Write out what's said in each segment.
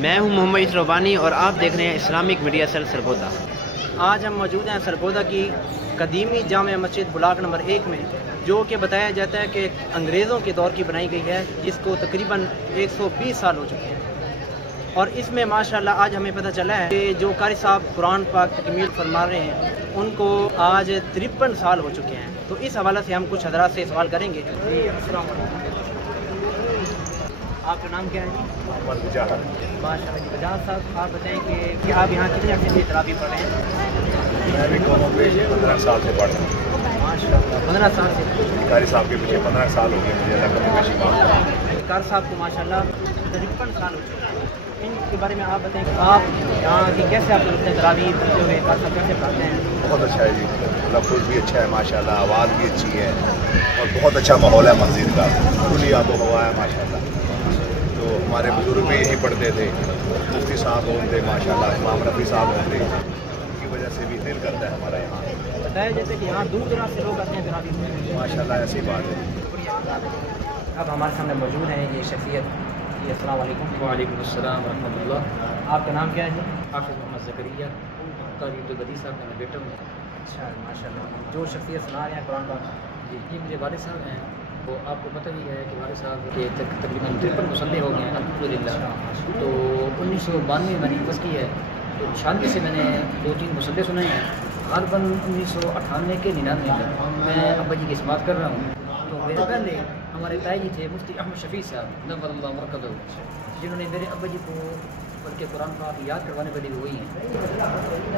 میں ہوں محمد اشرفانی اور آپ دیکھ رہے ہیں اسلامک میڈیا سیل سرگودا۔ آج ہم موجود ہیں سرگودا کی قدیمی جامع مسجد بلاک نمبر 1 میں، جو کہ بتایا جاتا ہے کہ انگریزوں کے دور کی بنائی گئی ہے، جس کو تقریباً 120 سال ہو چکے ہیں۔ اور اس میں ماشاءاللہ آج ہمیں پتہ چلا ہے کہ جو قاری صاحب قرآن پاک تکمیل فرما رہے ہیں ان کو آج 53 سال ہو چکے ہیں۔ تو اس حوالے سے ہم کچھ حضرات سے سوال کریں گے۔ السلام علیکم، آپ کا نام کیا ہے؟ ماشاء اللہ بجاج صاحب، آپ بتائیں کہ آپ یہاں کتنے عرصے سے تراویح پڑھ رہے ہیں؟ میں بھی قوموں پہ 15 سال سے پڑھ رہا ہوں۔ ماشاء اللہ 15 سال سے قاری صاحب کے پیچھے 15 سال ہو گئے مجھے، اللہ کا بہت شکریہ۔ قاری صاحب کو ماشاء اللہ 53 سال ہو چکے ہیں۔ ان کے بارے میں آپ بتائیں کہ آپ یہاں کی کیسے آپ لوگ تراویح پڑھتے ہوئے قاری صاحب کیسے پڑھتے ہیں؟ بہت اچھا ہے جی، لفظ بھی اچھا ہے ماشاء اللہ، آواز بھی اچھی ہے اور بہت اچھا ماحول ہے مسجد کا، کھلی آب و ہوا ہے ماشاء اللہ۔ تو ہمارے بزرگ بھی یہی پڑھتے تھے، مفتی صاحب ہوتے ماشاء اللہ، امام رفیع صاحب ہوتے، ان کی وجہ سے بھی دل کرتا ہے ہمارا یہاں۔ بتایا جیسے کہ یہاں دور دراز سے لوگ آتے ہیں تراویح پڑھنے۔ ماشاء اللہ ایسی بات ہے۔ اب ہمارے سامنے موجود ہیں یہ شخصیت۔ جی السلام علیکم۔ وعلیکم السلام ورحمۃ اللہ۔ آپ کا نام کیا ہے جی؟ حافظ محمد زکریا، قاری عبدالبدیع صاحب کا میں بیٹا ہوں۔ اچھا ماشاء اللہ، جو شخصیت سنا رہے ہیں قرآن پاک۔ جی یہ میرے والد صاحب ہیں، وہ آپ کو پتہ بھی ہے کہ والد صاحب کے تقریباً 53 مسلح ہو گئے ہیں الحمدللہ۔ تو 1992 میں نے حفظ کی ہے، تو 96 سے میں نے 2-3 مسلح سنائے ہیں۔ غالباً 1998 کے 99 میں میں ابا جی کی سماعت کر رہا ہوں۔ تو میرے پہلے ہمارے تائی جی تھے مفتی احمد شفیع صاحب نور اللہ مرکزہ، جنہوں نے میرے ابا جی کو بلکہ قرآن پاک یاد کروانے والی ہوئی ہیں،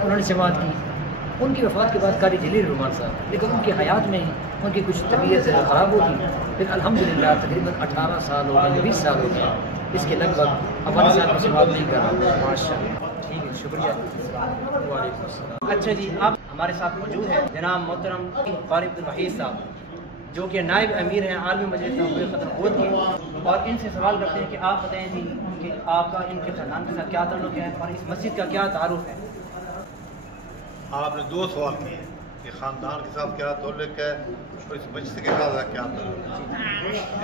انہوں نے سماعت کی۔ ان کی وفات کے بعد قاری جلیل الرحمان صاحب، لیکن ان کی حیات میں ان کی کچھ طبیعت خراب ہوگی، پھر الحمدللہ تقریباً 18 سال ہو گئے، 20 سال ہو گئے اس کے لگ بھگ ابا صاحب کی سماعت نہیں کر رہا۔ ماشاء اللہ، ٹھیک ہے، شکریہ۔ وعلیکم السلام۔ اچھا جی، اب ہمارے ساتھ موجود ہیں جناب محترم قاری عبدالوحید صاحب، جو کہ نائب امیر ہیں عالمی مجلس نواب ختم بود کے، اور ان سے سوال کرتے ہیں کہ آپ بتائیں جی کہ آپ کا ان کے خاندان کے ساتھ کیا تعلق ہے اور اس مسجد کا کیا تعارف ہے؟ آپ نے 2 سوال کیے کہ خاندان کے ساتھ کیا تعلق ہے اور اس مسجد کے ساتھ کیا تعلق ہے۔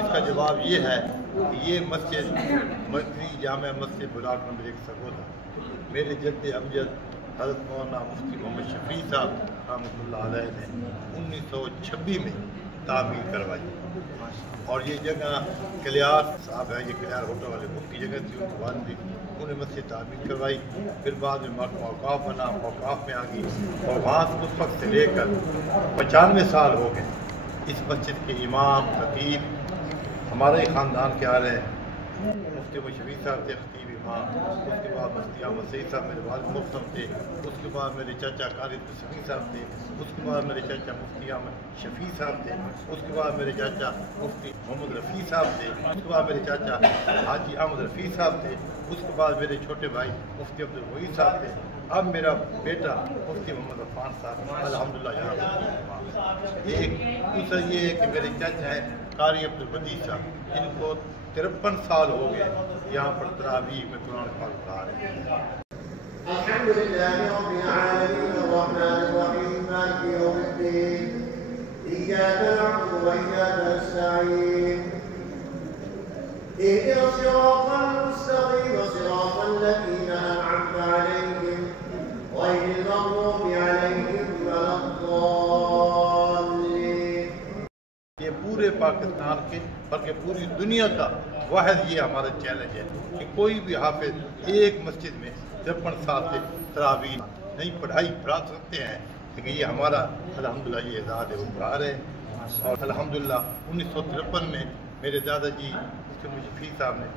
اس کا جواب یہ ہے کہ یہ مسجد مرکزی جامع مسجد بلاک نمبر 1 سرگودا میرے جد امجد حضرت مولانا مفتی محمد شفیع صاحب رحمۃ اللہ علیہ نے 1926 میں تعمیر کروائی، اور یہ جگہ کلیار صاحب ہے، یہ کلیار ہوٹل والے ان کی جگہ تھی، ان کے بعد بھی انہوں نے مسجد تعمیر کروائی۔ پھر بعد میں محکمہ اوقاف بنا، اوقاف میں آ گئی، اور وہاں سے اس وقت سے لے کر 95 سال ہو گئے اس مسجد کے امام خطیب ہمارے ہی خاندان کے آ رہے ہیں۔ مفتی محمد شفیع صاحب تھے خطیب امام، اس کے بعد مفتی احمد سعید صاحب میرے والد محترم تھے، اس کے بعد میرے چاچا قاری شفیع صاحب تھے، اس کے بعد میرے چاچا مفتی احمد شفیع صاحب تھے، اس کے بعد میرے چاچا مفتی محمد رفیع صاحب تھے، اس کے بعد میرے چاچا حاجی احمد رفیع صاحب تھے، اس کے بعد میرے چھوٹے بھائی مفتی عبدالوحید صاحب تھے، اب میرا بیٹا مفتی محمد عفان صاحب الحمدللہ یہاں۔ ایک دوسرا یہ ہے کہ میرے چاچا ہیں قاری عبدالبدیع صاحب، ان کو 53 سال ہو گئے یہاں پر تراویح میں قرآن پاک پڑھا رہے ہیں۔ الحمد لله رب العالمين الرحمن الرحيم مالك يوم الدين إياك نعبد وإياك نستعين اهدنا الصراط المستقيم صراط الذين أنعمت عليهم غير المغضوب عليهم ولا الضالين۔ یہ پورے پاکستان کے بلکہ پوری دنیا کا واحد یہ ہمارا چیلنج ہے کہ کوئی بھی حافظ ایک مسجد میں 53 سال سے تراویح نہیں پڑھا سکتے ہیں، لیکن یہ ہمارا الحمدللہ یہ اعزاز ہے، وہ پڑھا رہے ہیں۔ اور الحمدللہ 1953 میں میرے دادا جی مفتی شفیع صاحب نے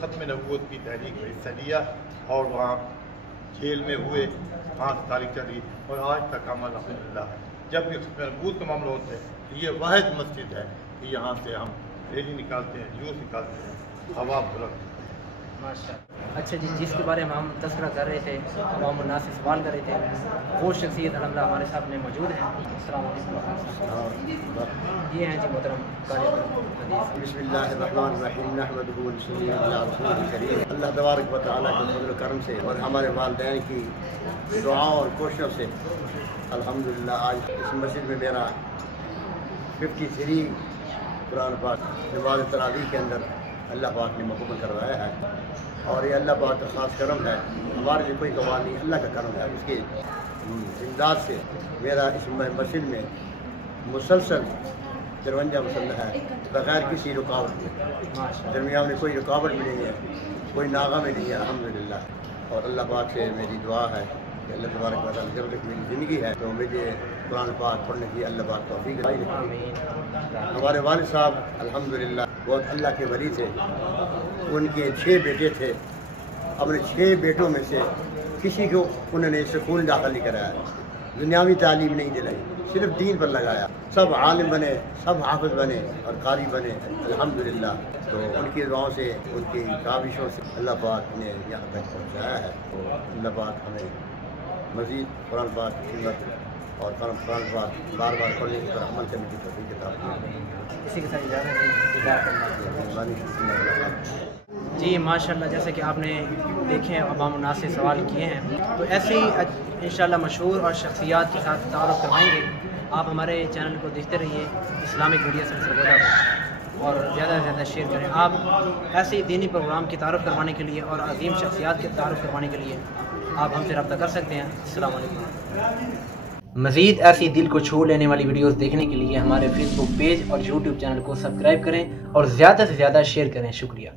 ختم نبوت کی تحریک میں حصہ لیا، اور وہاں جیل میں ہوئے، وہاں سے تاریخ چلی، اور آج تک ہم الحمدللہ جب بھی ختم نبوت کا معاملہ ہوتا ہے یہ واحد مسجد ہے کہ یہاں سے ہم ریلی نکالتے ہیں، جلوس نکالتے ہیں، ہوا بلند۔ ماشاء اللہ۔ اچھا جی، جس کے بارے میں ہم تذکرہ کر رہے تھے، عوام الناس سے سوال کر رہے تھے، وہ شخصیت الحمدللہ ہمارے سامنے موجود ہیں۔ السلام علیکم۔ یہ ہیں جی محترم قاری عبدالحدیث۔ بسم اللہ الرحمن الرحیم نحمدہ ونصلی علی رسولہ الکریم۔ اللہ تبارک و تعالیٰ کے فضل و کرم سے اور ہمارے والدین کی دعاؤں اور کوششوں سے الحمدللہ آج اس مسجد میں میرا 53 قرآن پاک نماز تراویح کے اندر اللہ پاک نے مقبول کروایا ہے، اور یہ اللہ پاک کا خاص کرم ہے، ہمارے لیے کوئی گواہ نہیں، اللہ کا کرم ہے، اس کی امداد سے میرا اس مسجد میں مسلسل 53 مسلح ہے بغیر کسی رکاوٹ کے، درمیان میں کوئی رکاوٹ بھی نہیں ہے، کوئی ناغہ میں نہیں ہے الحمدللہ۔ اور اللہ پاک سے میری دعا ہے کہ اللہ تبارک و تعالیٰ جب تک میری زندگی ہے تو مجھے قرآن پاک پڑھنے کی اللہ پاک توفیق عطا۔ ہمارے والد صاحب الحمدللہ بہت اللہ کے ولی تھے، ان کے 6 بیٹے تھے، اپنے 6 بیٹوں میں سے کسی کو انہوں نے سکول داخل نہیں کرایا، دنیاوی تعلیم نہیں دلائی، صرف دین پر لگایا، سب عالم بنے، سب حافظ بنے اور قاری بنے الحمدللہ۔ تو ان کی دعاؤں سے، ان کی کاوشوں سے اللہ پاک نے یہاں تک پہنچایا ہے۔ تو اللہ پاک ہمیں مزید قرآن پاک کی خدمت اور قرآن پاک بار بار پڑھنے پر عمل کرنے کی توفیق عطا فرمائے۔ اسی کے ساتھ جی ماشاء اللہ، جیسے کہ آپ نے دیکھے عوام الناس سے سوال کیے ہیں، تو ایسے ہی انشاءاللہ مشہور اور شخصیات کے ساتھ تعارف کروائیں گے۔ آپ ہمارے چینل کو دیکھتے رہیے اسلامک میڈیا سیل سرگودا کو، اور زیادہ سے زیادہ شیئر کریں۔ آپ ایسے ہی دینی پروگرام کی تعارف کروانے کے لیے اور عظیم شخصیات کے تعارف کروانے کے لیے آپ ہم سے رابطہ کر سکتے ہیں۔ السلام علیکم۔ مزید ایسی دل کو چھو لینے والی ویڈیوز دیکھنے کے لیے ہمارے فیس بک پیج اور یوٹیوب چینل کو سبسکرائب کریں اور زیادہ سے زیادہ شیئر کریں۔ شکریہ۔